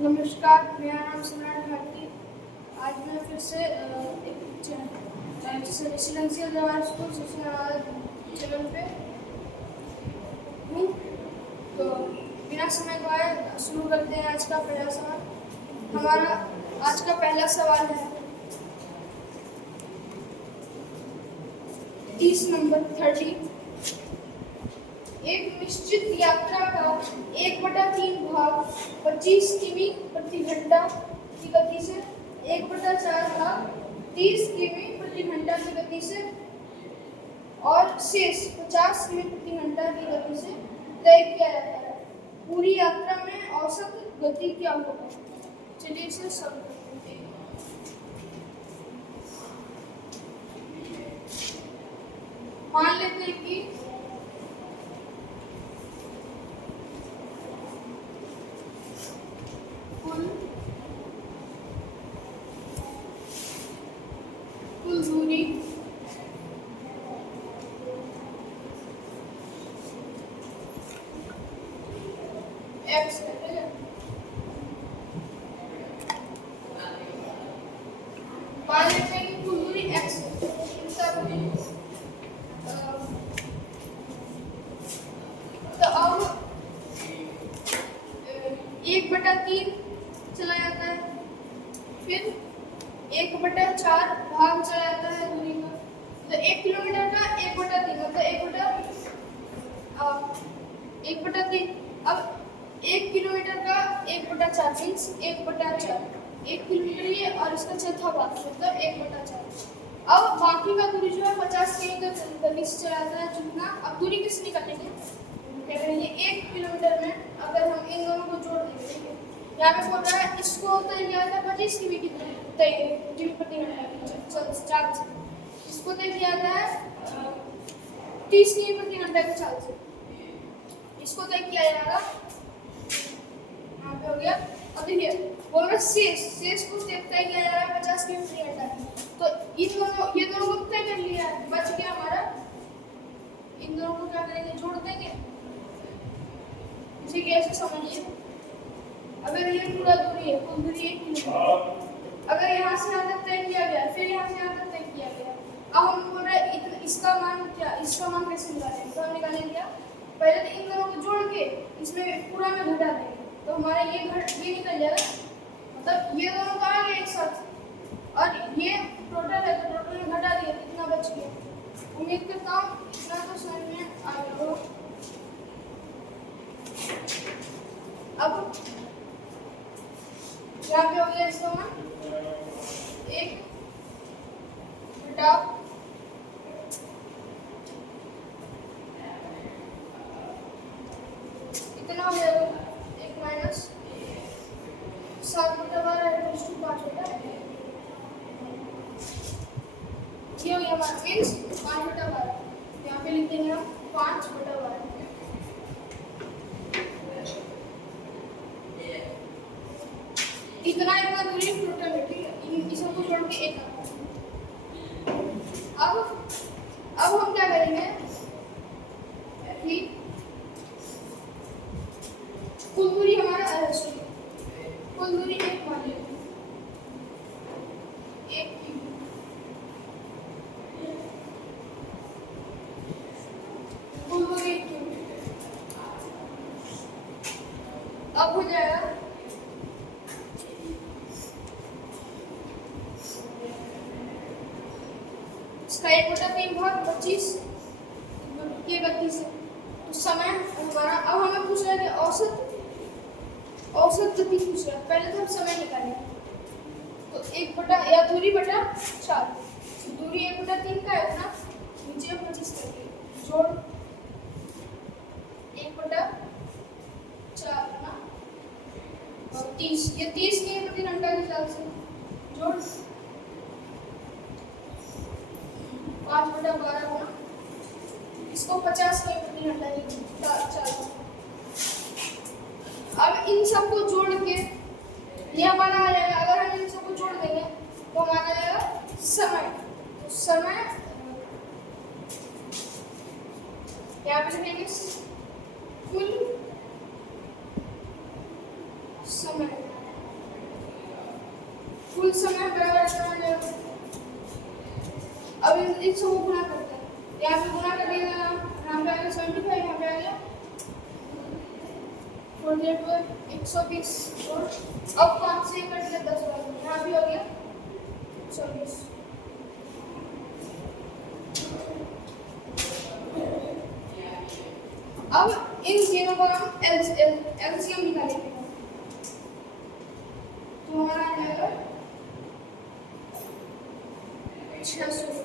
नमस्कार, मेरा नाम सम्राट भारती। आज मैं फिर से रेसिडेंशियल जवाहर स्कूल चैनल पे हूँ। तो बिना समय गवाए शुरू करते हैं आज का पहला सवाल। हमारा आज का पहला सवाल है 30 नंबर 30। एक निश्चित यात्रा का 1/3 भाग 25 किमी प्रति घंटा की गति से 1/4 भाग 30 किमी प्रति घंटा की गति से और शेष 50 किमी प्रति घंटा की गति से तय किया जाता है। पूरी यात्रा में औसत गति क्या होगा? चलिए इसे सब करते हैं। मान लेते हैं कि कुल दूरी x है। मान लेते हैं कि कुल दूरी x है। तो अब 1/3 चला जाता है, फिर 1/4 भाग चला जाता है दूरी का। तो 1 किलोमीटर का 1/3 मतलब 1/3। अब 1 किलोमीटर का 1/4 मीन्स 1/4। 1 किलोमीटर ये और इसका चौथा भाग मतलब 1/4। अब बाकी का दूरी जो है 50 किलोमीटर गति से चलाता है चुनना। अब दूरी किस निकालेंगे? कह रहे हैं 1 किलोमीटर में अगर हम इन दोनों को जोड़ देंगे, यहाँ पे बोल रहा है इसको तय किया था 25 किमी की दूरी तय प्रति घंटा चाल से, इसको तय किया था 30 किमी प्रति घंटा की चाल से, इसको तय किया जाएगा। यहाँ पे हो गया। अब देखिए बोल रहा शेष को तय किया जा रहा है 50 किमी प्रति घंटा की। तो ये दोनों को तय कर लिया है, बच गया हमारा। इन दोनों को क्या करेंगे? जोड़ देंगे। इसे कैसे समझिए? अगर ये पूरा दूरी है, कुल दूरी 1 किलोमीटर, अगर यहाँ से यहाँ तक तय किया गया, फिर यहाँ से यहाँ तक तय किया गया। अब हम बोल रहे हैं इसका मान क्या, इसका मान कैसे निकालेंगे? तो हम निकालेंगे क्या? पहले तो इन दोनों को जोड़ के इसमें पूरा में घटा देंगे, तो हमारा ये निकल जाएगा। मतलब ये दोनों तो आ गए एक साथ और ये टोटल है, तो टोटल में घटा दिया, कितना बच गया। उम्मीद करता हूँ इतना तो समझ में आ गया हो। अब यहाँ पे हो गया इसका मान 1 घटाव कितना हो जाएगा? 1 माइनस 7/12 5 होता है। ये हो गया हमारा मीन्स 5/12। यहाँ पे लिख देंगे हम 5/12। इतना दूरी टोटल है, ठीक है। इन सबको जोड़ के एक अब हम क्या करेंगे कि कुल दूरी हमारा कुल दूरी 1 मान लेंगे, 1 कुल दूरी 1 किलोमीटर। अब हो जाएगा इसका 1/3 भाग 25 की गति से। तो समय हमारा, अब हमें पूछ रहा है औसत गति पूछ रहा है। पहले तो हम समय निकालेंगे, तो 1 या दूरी बटा 4। तो दूरी 1/3 का है ना, नीचे 25 करके जोड़ 1/4 है ना, और 30, ये 30 किमी प्रति घंटा की चाल से जोड़ 5/12 होना, इसको 50 किमी प्रति घंटा की चाल। अब इन सबको जोड़ के ये हमारा आ जाएगा। अगर हम इन सबको जोड़ देंगे तो हमारा आ जाएगा समय। तो समय यहाँ पे लिखेंगे कुल समय कुल समय बराबर करना जाएगा। अब इन सबको गुना करते हैं, यहाँ पे गुना करिएगा, यहाँ पे आएगा 75, यहाँ पे आएगा 120 और अब 5 से कट के 10 हो गया, यहाँ भी हो गया 120। अब इन तीनों को हम एलसीएम निकालेंगे, तो हमारा आ जाएगा 600।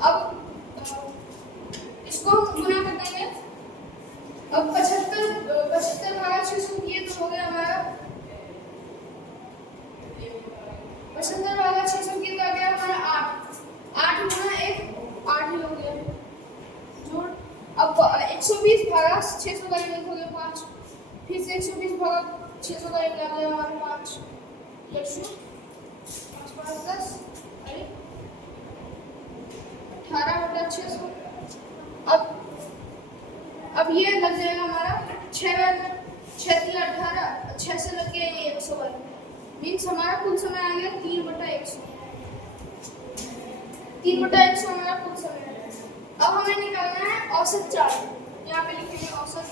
अब इसको हम गुना कर देंगे। अब 75 भागा 600 किए तो हो गया हमारा 75 भागा 600 किए तो आ गया हमारा 8 गुना 1 8 ही हो गया जोड़। अब 120 भागा 600 करेंगे तो हो गया 5, फिर से 120 भागा 600 करेंगे आ गया हमारा 5 5 10 अरे 18/600। अब ये लग जाएगा हमारा 6 3 18, 6 से लग गया ये 100 मीन्स हमारा कुल समय आ गया 3/100। 3/100 हमारा कुल समय है। अब हमें निकालना है औसत चाल, यहाँ पे लिखेंगे औसत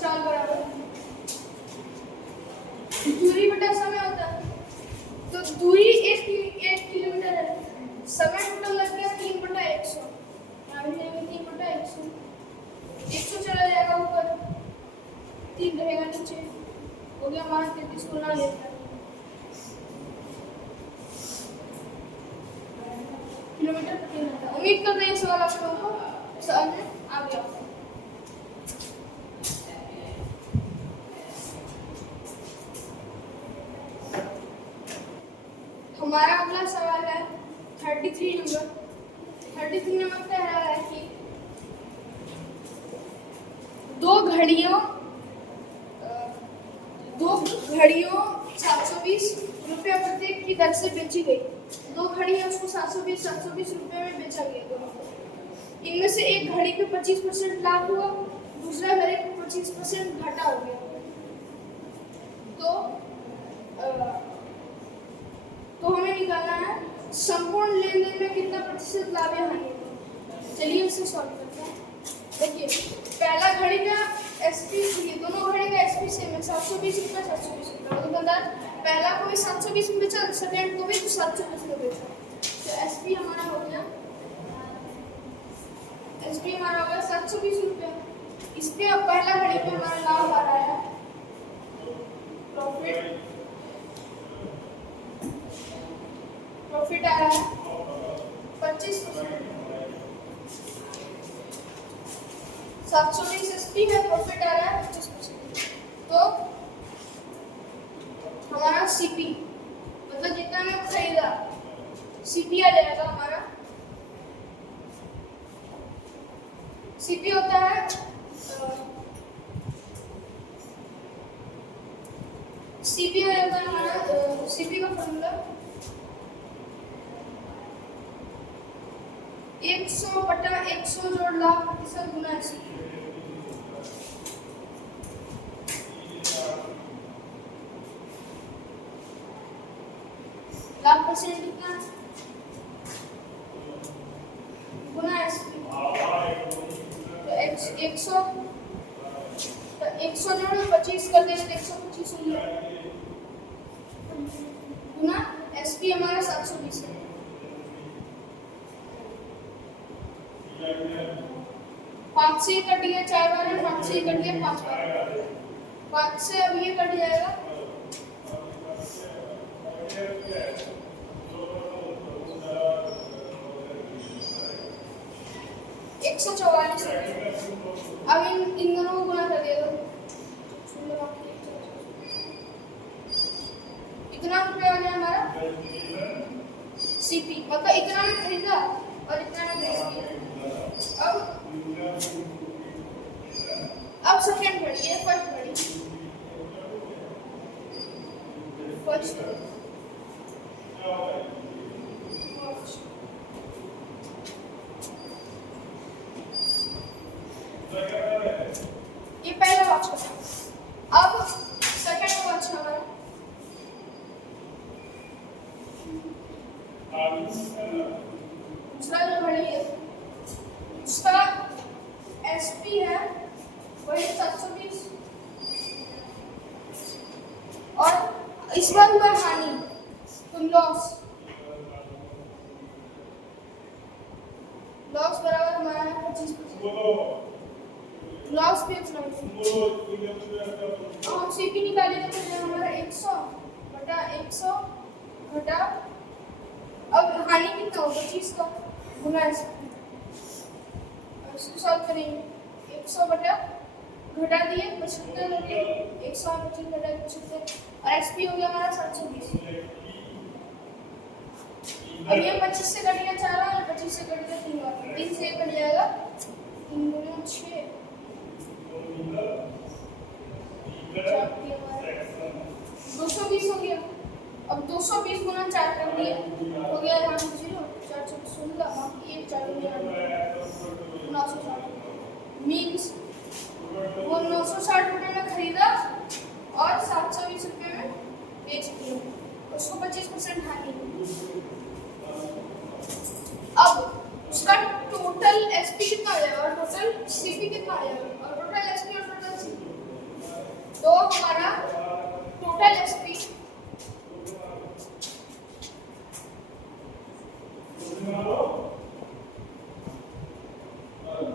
चाल बराबर दूरी बटा समय होता है। तो दूरी 1 किलोमीटर है, समय टोटल लग गया 3/100, यहाँ भी जाएंगे 3/100, 100 चला जाएगा ऊपर, 3 रहेगा नीचे, हो गया हमारा 33 गुना लेता है किलोमीटर प्रति घंटा। उम्मीद करते हैं सवाल आप लोगों को समझ में आ गया। हमारा अगला सवाल है 33 नंबर। 33 नंबर कह रहा है कि दो घड़ियों 720 रुपये प्रत्येक की दर से बेची गई। दो घड़ियां उसको 720 रुपये में बेचा गया दोनों को। इनमें से एक घड़ी पे 25% लाभ हुआ, दूसरा घड़ी पे 25% घाटा हो गया। तो हमें निकालना है संपूर्ण लेन देन में कितना प्रतिशत लाभ या हानि होगा। चलिए इसे सॉल्व करते हैं। देखिए पहला घड़ी का एसपी, दोनों घड़ी का एसपी सेम है 720 रुपये 720 रुपये। दुकानदार पहला को भी 720 में बेचा, सेकेंड को भी 720 में बेचा। तो एसपी हमारा हो गया 720 रुपये। इस पे अब पहला घड़ी पे हमारा लाभ आ रहा है प्रॉफिट आ रहा है 25%। 720 एसपी में प्रॉफिट आ रहा है 25%। तो हमारा सीपी मतलब जितना हमने खरीदा सीपी आ जाएगा हमारा। सीपी होता है सीपी आ जाता है हमारा सीपी का फॉर्मूला 100/100 जोड़ लाभ प्रतिशत गुना एसपी। लाभ परसेंट कितना गुना एसपी। तो 100 जोड़ 25 कर देंगे तो 125 हो गया गुना एसपी हमारा 720 है। 5 से कट गया 4 बार है, 5 से कट गया 5 बार, 5 से अब ये कट जाएगा 144। अब इन दोनों को गुना कर दिया तो इतना रुपया आ गया हमारा सीपी, मतलब इतना में खरीदा और इतना में बेच दिया। अब सेकंड घड़ी है फर्स्ट फर्स्ट ये पहला वॉच का था। अब सेकंड वॉच हमारा दूसरा जो घड़ी है उसका एसपी है वही 720 और इस बार हुआ हानि तो लॉस बराबर हमारा है 25%। लॉस भी इतना हम सीपी निकालेंगे तो ये हमारा 100 बटा 100 घटा अब हानि कितना होगा 25 का गुना इसको सॉल्व करेंगे 100 बटा घटा दिए 75 हो गया 125 घटा 75 और एसपी हो गया हमारा 720। अब ये 25 से कट गया 4 और 25 से कट गया 3 और 3 से कट जाएगा 3 गुना 6 220 हो गया। अब 220 गुना 4 कर दिए हो गया यहाँ 0 4 16 बाकी ये 4 960 मीन्स वो 960 रुपए में खरीदा और 720 रुपए में बेच दिया उसको 25% हानि। अब उसका टोटल एसपी कितना आ जाएगा और टोटल सीपी कितना आ जाएगा और टोटल एसपी और टोटल सीपी तो हमारा टोटल एसपी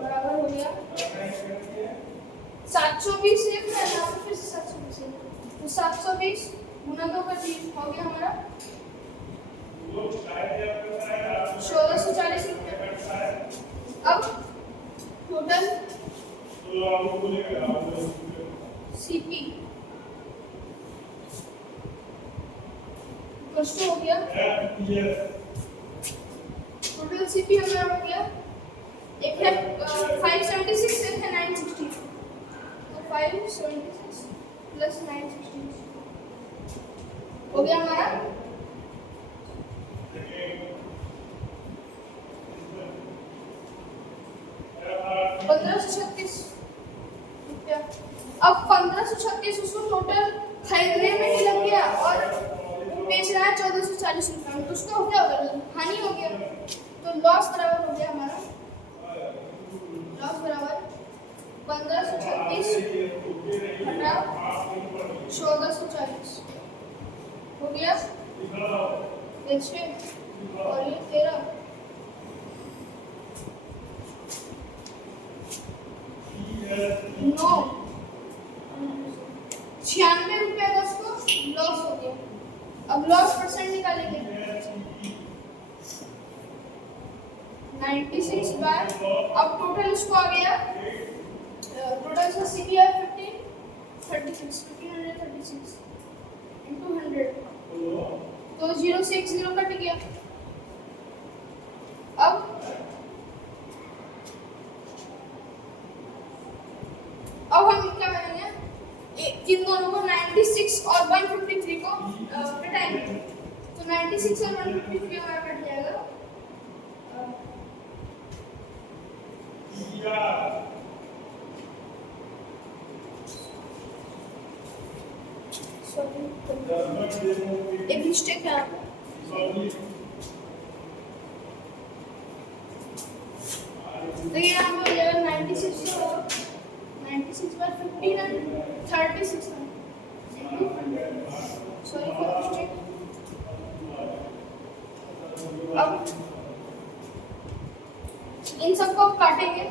बराबर हो गया 720 से फिर से 720 तो 720 गुना 2 कर दिए हो गया हमारा 1640 रुपये। अब टोटल सीपी कष्ट हो गया टोटल सीपी हमारा हो गया एक है 576 एक है 960 तो 576 प्लस 960 हो गया हमारा 1536 रुपया। अब 1536 उसको टोटल खरीदने में ही लग गया और वो बेच रहा है 1440 रुपये में तो उसका हो गया हानि हो गया तो लॉस बराबर हो गया हमारा लॉस बराबर 1536 घटा 1440 हो गया ये 6 और ये 13 9 96 रुपये का उसको लॉस हो गया। अब लॉस परसेंट निकालेंगे 96 बार अब टोटल उसको आ गया टोटल इसका सीपी है 1536 into 100 तो 0 से 1 0 कट गया। अब हम क्या करेंगे इन दोनों को 96 और 153 को घटाएंगे तो 96 और 153 हमारा कट जाएगा एक मिस्टेक है तो ये हम हो जाएगा 96 by 15 and 36 sorry for mistake। अब इन सबको काटेंगे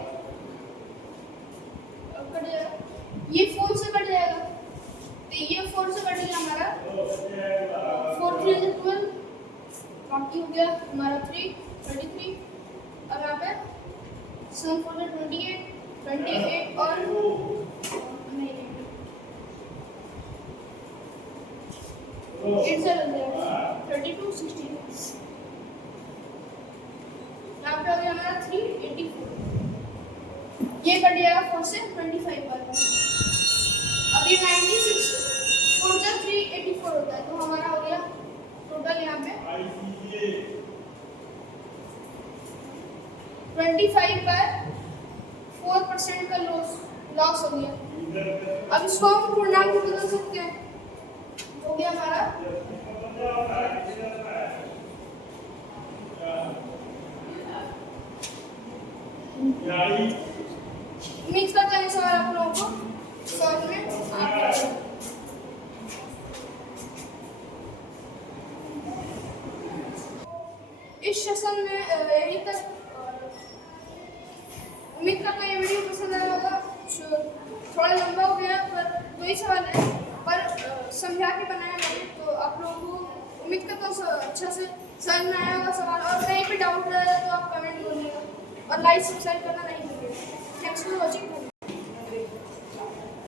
कट जाएगा ये 4 से कट जाएगा तो ये 4 से कट गया हमारा 4 3 से 12 बाकी हो गया हमारा 3 33 अब यहाँ पे 7 4 28 28 और नहीं 8 से लग जाएगा 32 16 यहाँ पे हो गया हमारा 384 ये कट जाएगा 4 से 25 बार अब ये 96 4 से 384 होता है, तो हमारा हो गया टोटल यहाँ पे 25/4% का लॉस हो गया। अब इसको हम पूर्णांक में बदल सकते हैं, हो गया हमारा उम्मीद करता है सवाल आप लोगों को समझ में आ गया। इस सेशन में यहीं तक। उम्मीद करता हूँ ये वीडियो पसंद आया होगा। थोड़ा लंबा हो गया पर 2 ही सवाल है, पर समझा के बनाया मैंने, तो आप लोगों को उम्मीद करता हूँ अच्छा से समझ में आया होगा सवाल। और कहीं पे डाउट रहा है तो आप कमेंट करिएगा और लाइक सब्सक्राइब करना नहीं भूलिएगा। Thanks for watching.